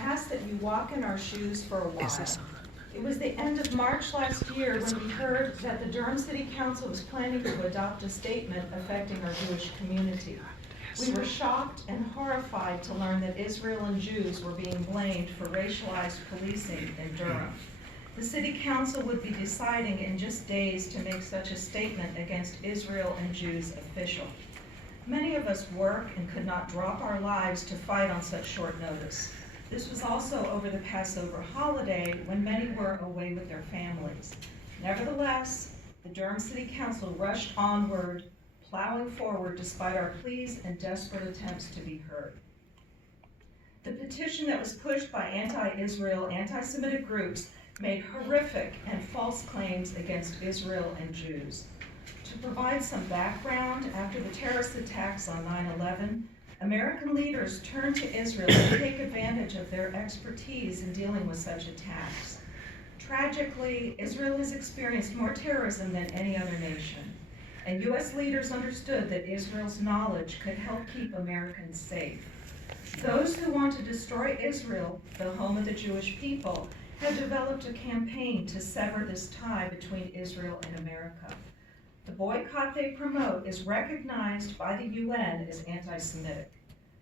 ask that you walk in our shoes for a while. It was the end of March last year when we heard that the Durham City Council was planning to adopt a statement affecting our Jewish community. We were shocked and horrified to learn that Israel and Jews were being blamed for racialized policing in Durham. The City Council would be deciding in just days to make such a statement against Israel and Jews official. Many of us work and could not drop our lives to fight on such short notice. This was also over the Passover holiday when many were away with their families. Nevertheless, the Durham City Council rushed onward, plowing forward despite our pleas and desperate attempts to be heard. The petition that was pushed by anti-Israel, anti-Semitic groups made horrific and false claims against Israel and Jews. To provide some background, after the terrorist attacks on 9/11, American leaders turned to Israel to take advantage of their expertise in dealing with such attacks. Tragically, Israel has experienced more terrorism than any other nation, and U.S. leaders understood that Israel's knowledge could help keep Americans safe. Those who want to destroy Israel, the home of the Jewish people, have developed a campaign to sever this tie between Israel and America. The boycott they promote is recognized by the UN as anti-Semitic.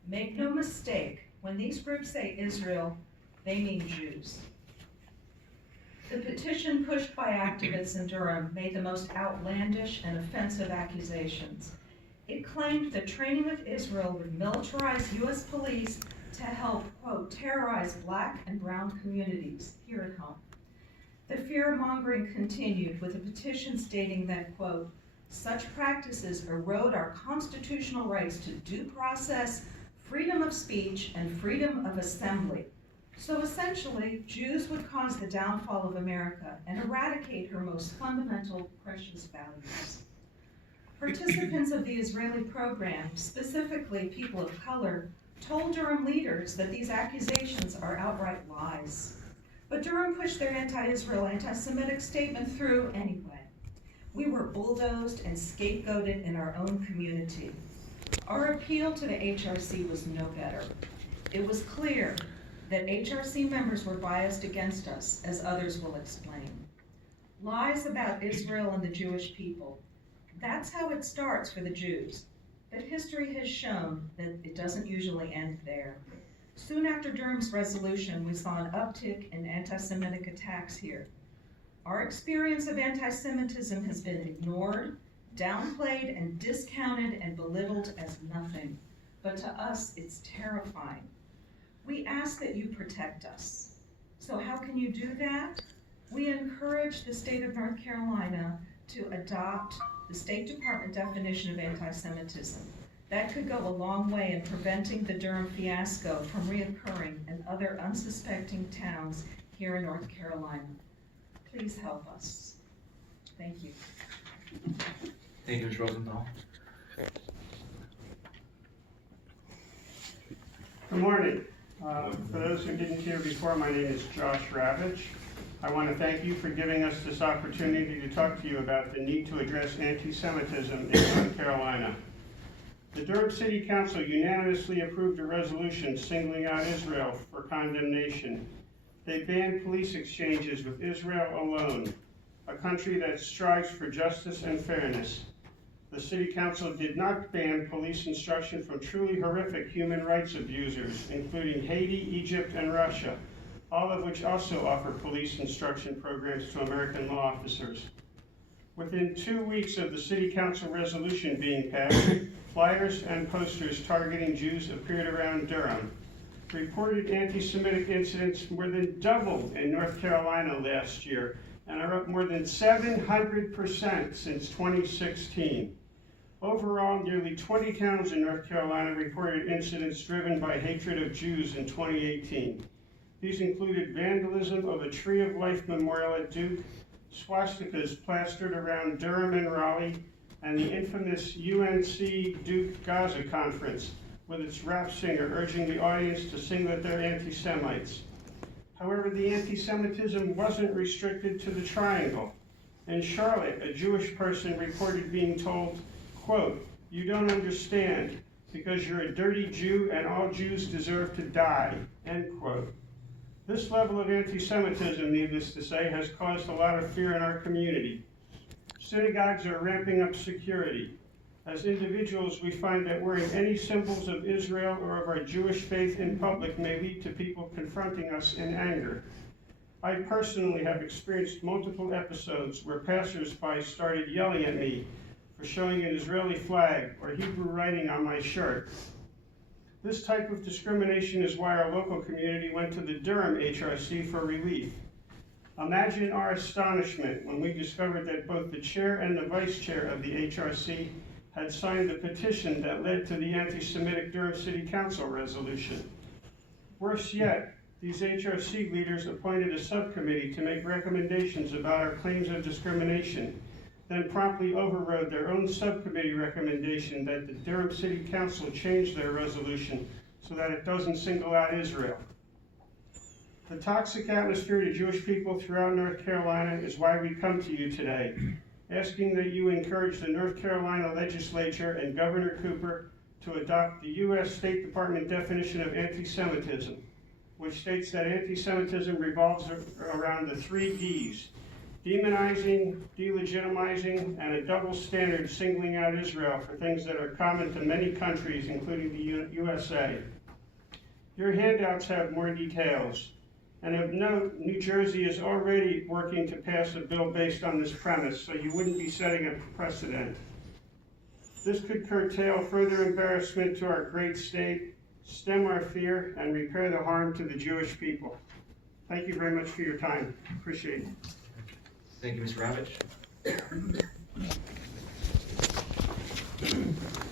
Make no mistake, when these groups say Israel, they mean Jews. The petition pushed by activists in Durham made the most outlandish and offensive accusations. It claimed the training of Israel would militarize U.S. police to help, quote, terrorize Black and brown communities here at home. The fear-mongering continued with a petition stating that, quote, such practices erode our constitutional rights to due process, freedom of speech, and freedom of assembly. So essentially, Jews would cause the downfall of America and eradicate her most fundamental, precious values. Participants of the Israeli program, specifically people of color, told Durham leaders that these accusations are outright lies. But Durham pushed their anti-Israel, anti-Semitic statement through anyway. We were bulldozed and scapegoated in our own community. Our appeal to the HRC was no better. It was clear that HRC members were biased against us, as others will explain. Lies about Israel and the Jewish people. That's how it starts for the Jews. But history has shown that it doesn't usually end there. Soon after Durham's resolution, we saw an uptick in anti-Semitic attacks here. Our experience of anti-Semitism has been ignored, downplayed, and discounted and belittled as nothing. But to us, it's terrifying. We ask that you protect us. So how can you do that? We encourage the state of North Carolina to adopt the State Department definition of anti-Semitism. That could go a long way in preventing the Durham fiasco from reoccurring in other unsuspecting towns here in North Carolina. Please help us. Thank you. Thank you, Ms. Rosenthal. Good morning. For those who didn't hear before, my name is Josh Ravitch. I want to thank you for giving us this opportunity to talk to you about the need to address anti-Semitism in North Carolina. The Durham City Council unanimously approved a resolution singling out Israel for condemnation. They banned police exchanges with Israel alone, a country that strives for justice and fairness. The City Council did not ban police instruction from truly horrific human rights abusers, including Haiti, Egypt, and Russia, all of which also offer police instruction programs to American law officers. Within 2 weeks of the City Council resolution being passed, flyers and posters targeting Jews appeared around Durham. Reported anti-Semitic incidents more than doubled in North Carolina last year and are up more than 700% since 2016. Overall, nearly 20 towns in North Carolina reported incidents driven by hatred of Jews in 2018. These included vandalism of a Tree of Life memorial at Duke, swastikas plastered around Durham and Raleigh, and the infamous UNC Duke Gaza conference with its rap singer urging the audience to sing that they're anti-Semites. However, the anti-Semitism wasn't restricted to the Triangle. In Charlotte, a Jewish person reported being told, quote, "You don't understand, because you're a dirty Jew and all Jews deserve to die," end quote. This level of anti-Semitism, needless to say, has caused a lot of fear in our community. Synagogues are ramping up security. As individuals, we find that wearing any symbols of Israel or of our Jewish faith in public may lead to people confronting us in anger. I personally have experienced multiple episodes where passers-by started yelling at me for showing an Israeli flag or Hebrew writing on my shirt. This type of discrimination is why our local community went to the Durham HRC for relief. Imagine our astonishment when we discovered that both the chair and the vice chair of the HRC had signed the petition that led to the anti-Semitic Durham City Council resolution. Worse yet, these HRC leaders appointed a subcommittee to make recommendations about our claims of discrimination, then promptly overrode their own subcommittee recommendation that the Durham City Council change their resolution so that it doesn't single out Israel. The toxic atmosphere to Jewish people throughout North Carolina is why we come to you today, asking that you encourage the North Carolina legislature and Governor Cooper to adopt the U.S. State Department definition of anti-Semitism, which states that anti-Semitism revolves around the 3 Ds: demonizing, delegitimizing, and a double standard singling out Israel for things that are common to many countries, including the USA. Your handouts have more details. And of note, New Jersey is already working to pass a bill based on this premise, so you wouldn't be setting a precedent. This could curtail further embarrassment to our great state, stem our fear, and repair the harm to the Jewish people. Thank you very much for your time. Appreciate it. Thank you, Mr. Ravitch.